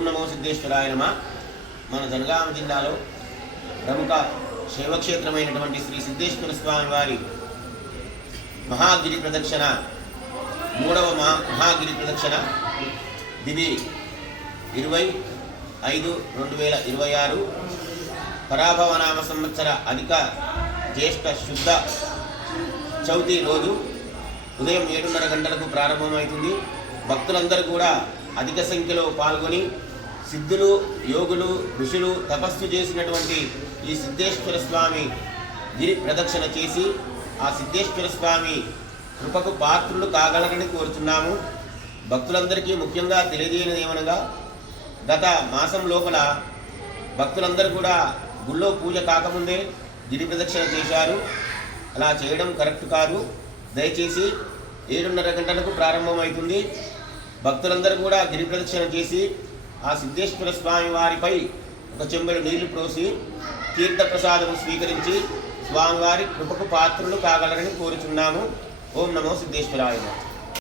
ఓం నమో సిద్ధేశ్వరాయ నమః. మన జనగామ జిల్లాలో ప్రముఖ శైవక్షేత్రమైనటువంటి శ్రీ సిద్ధేశ్వర స్వామి వారి మహాగిరి ప్రదక్షిణ, మూడవ మహాగిరి ప్రదక్షిణ దివి 20/5/2026 పరాభవనామ సంవత్సర అధిక జ్యేష్ఠ శుద్ధ చవితి రోజు ఉదయం 7:30 గంటలకు ప్రారంభమవుతుంది. భక్తులందరూ కూడా అధిక సంఖ్యలో పాల్గొని సిద్ధులు, యోగులు, ఋషులు తపస్సు చేసినటువంటి ఈ సిద్ధేశ్వర స్వామి గిరి ప్రదక్షిణ చేసి ఆ సిద్ధేశ్వర స్వామి కృపకు పాత్రులు కాగలరని కోరుతున్నాము. భక్తులందరికీ ముఖ్యంగా తెలియజేయనిది ఏమనగా, గత మాసం లోపల భక్తులందరూ కూడా గుళ్ళో పూజ కాకముందే గిరి ప్రదక్షిణ చేశారు. అలా చేయడం కరెక్ట్ కాదు. దయచేసి 7:30 గంటలకు ప్రారంభమవుతుంది. భక్తులందరూ కూడా గిరి ప్రదక్షిణ చేసి ఆ సిద్ధేశ్వర స్వామి వారిపై ఒక చెంబెడు నీళ్లు పోసి తీర్థప్రసాదం స్వీకరించి స్వామివారి కృపకు పాత్రులు కాగలరని కోరుచున్నాము. ఓం నమో సిద్ధేశ్వరాయ.